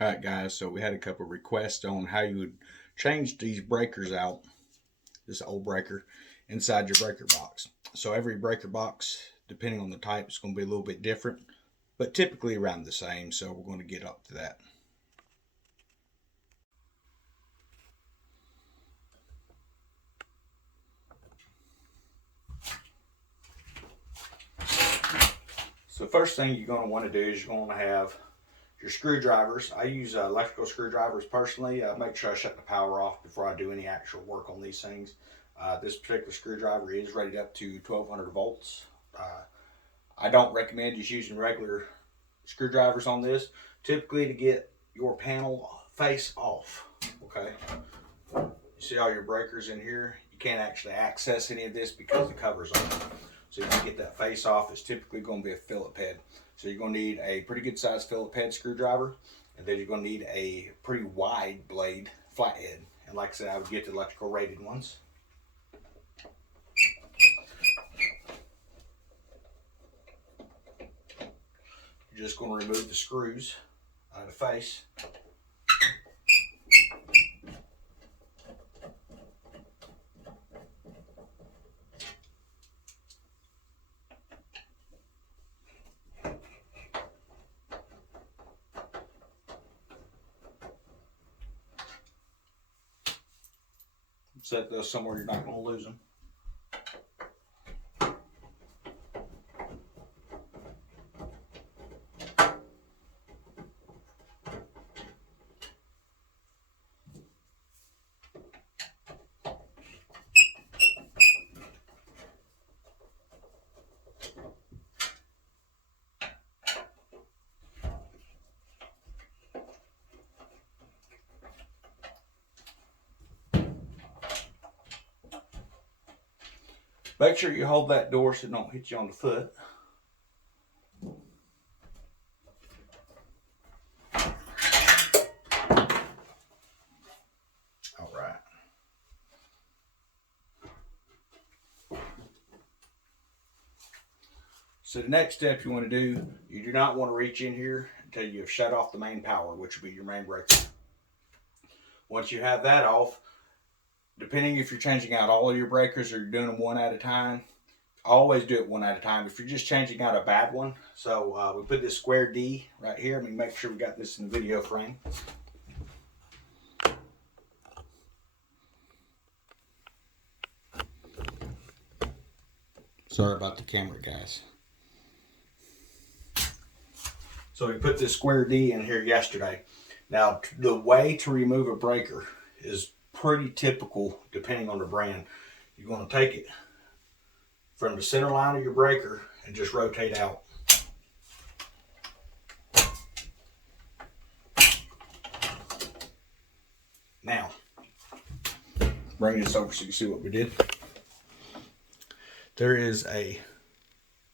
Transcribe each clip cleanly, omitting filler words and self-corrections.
All right, guys, so we had a couple of requests on how you would change these breakers out, this old breaker, inside your breaker box. So every breaker box, depending on the type, is going to be a little bit different, but typically around the same. So we're going to get up to that. So first thing you're going to want to do is you're going to have your screwdrivers. I use electrical screwdrivers personally. Make sure I shut the power off before I do any actual work on these things. This particular screwdriver is rated up to 1200 volts. I don't recommend just using regular screwdrivers on this. Typically to get your panel face off, okay? You see all your breakers in here? You can't actually access any of this because the cover's on. So you can get that face off. It's typically going to be a Phillips head. So you're going to need a pretty good sized Phillips head screwdriver, and then you're going to need a pretty wide blade flathead. And like I said, I would get the electrical rated ones. You're just going to remove the screws out of the face. Set those somewhere you're not going to lose them. Make sure you hold that door so it don't hit you on the foot. All right. So the next step you want to do, you do not want to reach in here until you have shut off the main power, which will be your main breaker. Once you have that off, depending if you're changing out all of your breakers or you're doing them one at a time, always do it one at a time. If you're just changing out a bad one, so we put this square D right here. Let me make sure we got this in the video frame. Sorry about the camera, guys. So we put this square D in here yesterday. Now, the way to remove a breaker is pretty typical depending on the brand. You're going to take it from the center line of your breaker and just rotate out. Now, bring this over so you can see what we did. There is a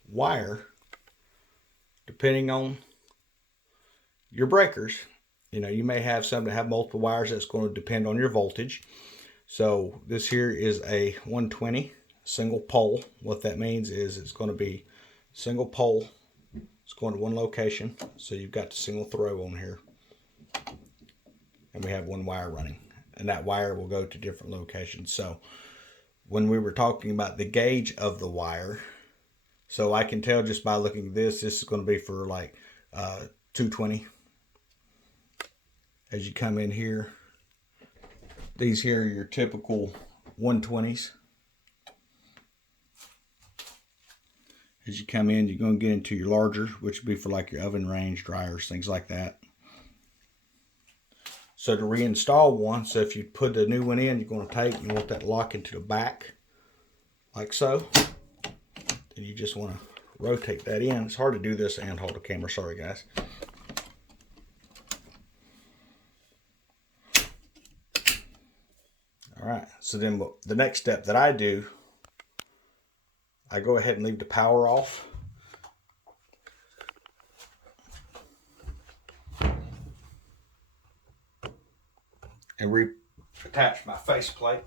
wire, depending on your breakers. You know, you may have some that have multiple wires. That's going to depend on your voltage. So this here is a 120 single pole. What that means is it's going to be single pole. It's going to one location. So you've got the single throw on here. And we have one wire running. And that wire will go to different locations. So when we were talking about the gauge of the wire, so I can tell just by looking at this is going to be for like 220. As you come in here, these here are your typical 120s. As you come in, you're going to get into your larger, which would be for like your oven range, dryers, things like that. So to reinstall one, so if you put a new one in, you're going to take, you want that lock into the back, like so. And you just want to rotate that in. It's hard to do this and hold the camera, sorry guys. All right, so then the next step that I do, I go ahead and leave the power off. And reattach my faceplate.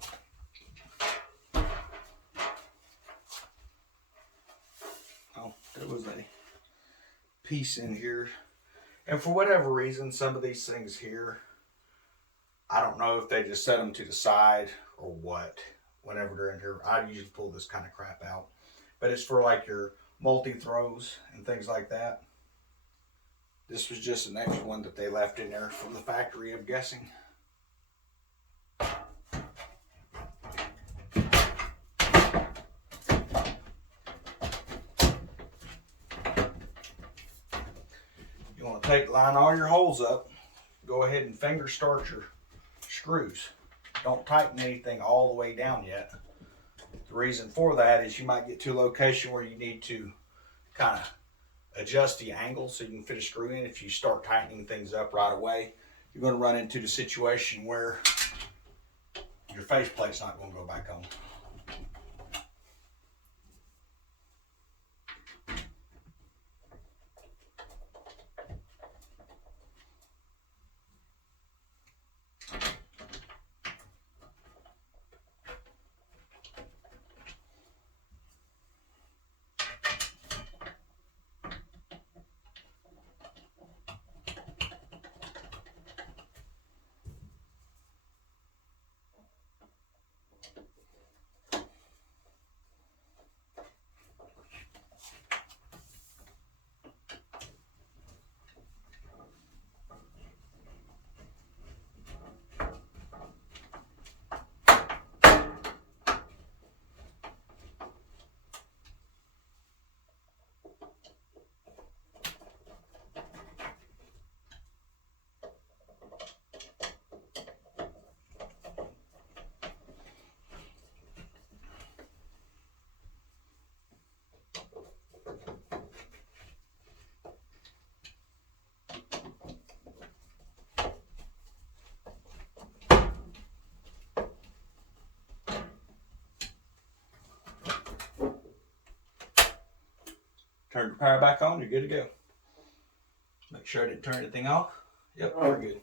Oh, there was a piece in here. And for whatever reason, some of these things here, I don't know if they just set them to the side or what. Whenever they're in here, I usually pull this kind of crap out. But it's for like your multi-throws and things like that. This was just an extra one that they left in there from the factory, I'm guessing. You want to line all your holes up. Go ahead and finger start your screws. Don't tighten anything all the way down yet. The reason for that is you might get to a location where you need to kind of adjust the angle so you can fit a screw in. If you start tightening things up right away, you're going to run into the situation where your faceplate's not going to go back on. Turn your power back on, you're good to go. Make sure I didn't turn anything off. Yep, we're good.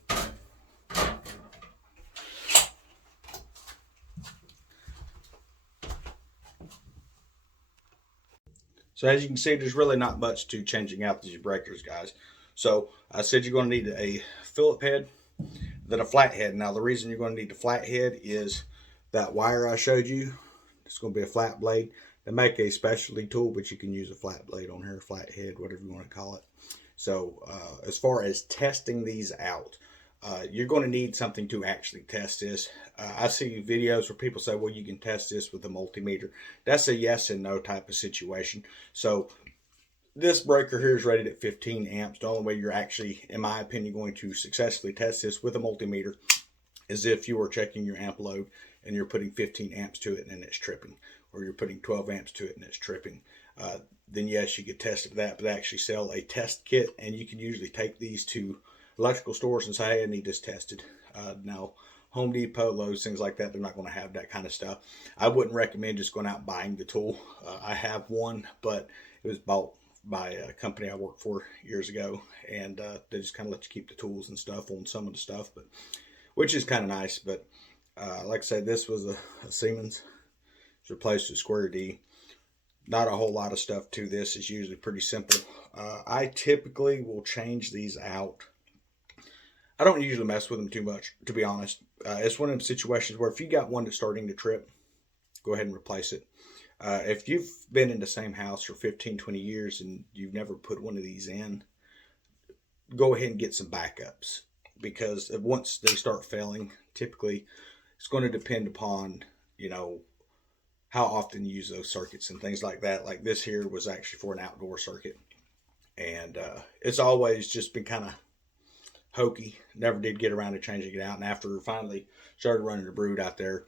So as you can see, there's really not much to changing out these breakers, guys. So I said you're going to need a Phillip head, then a flathead. Now the reason you're going to need the flathead is that wire I showed you. It's going to be a flat blade. They make a specialty tool, but you can use a flat blade on here, flat head, whatever you want to call it. So as far as testing these out, you're going to need something to actually test this. I see videos where people say, well, you can test this with a multimeter. That's a yes and no type of situation. So this breaker here is rated at 15 amps. The only way you're actually, in my opinion, going to successfully test this with a multimeter is if you are checking your amp load and you're putting 15 amps to it and it's tripping, or you're putting 12 amps to it and it's tripping. Then yes, you could test it for that, but they actually sell a test kit, and you can usually take these to electrical stores and say, hey, I need this tested. Now, Home Depot, Lowe's, things like that, they're not going to have that kind of stuff. I wouldn't recommend just going out and buying the tool. I have one, but it was bought by a company I worked for years ago, and they just kind of let you keep the tools and stuff on some of the stuff, but which is kind of nice. But like I said, this was a Siemens. It's replaced with Square D. Not a whole lot of stuff to this. It's usually pretty simple. I typically will change these out. I don't usually mess with them too much, to be honest. It's one of the situations where if you got one that's starting to trip, go ahead and replace it. If you've been in the same house for 15, 20 years and you've never put one of these in, go ahead and get some backups, because once they start failing, typically it's going to depend upon, you know, how often you use those circuits and things like that. Like this here was actually for an outdoor circuit, and it's always just been kind of hokey. Never did get around to changing it out, and after finally started running the Brood out there,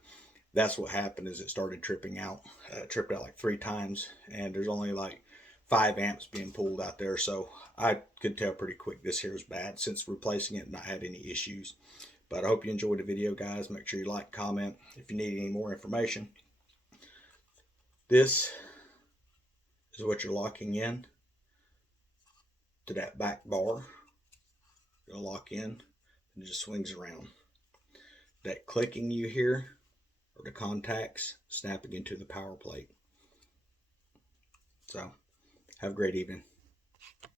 that's what happened, is it started tripping out. It tripped out like 3 times, and there's only like 5 amps being pulled out there, so I could tell pretty quick this here is bad since replacing it and not had any issues. But I hope you enjoyed the video, guys. Make sure you like, comment if you need any more information. This is what you're locking in to that back bar. You'll lock in and it just swings around. That clicking you hear are the contacts snapping into the power plate. So have a great evening.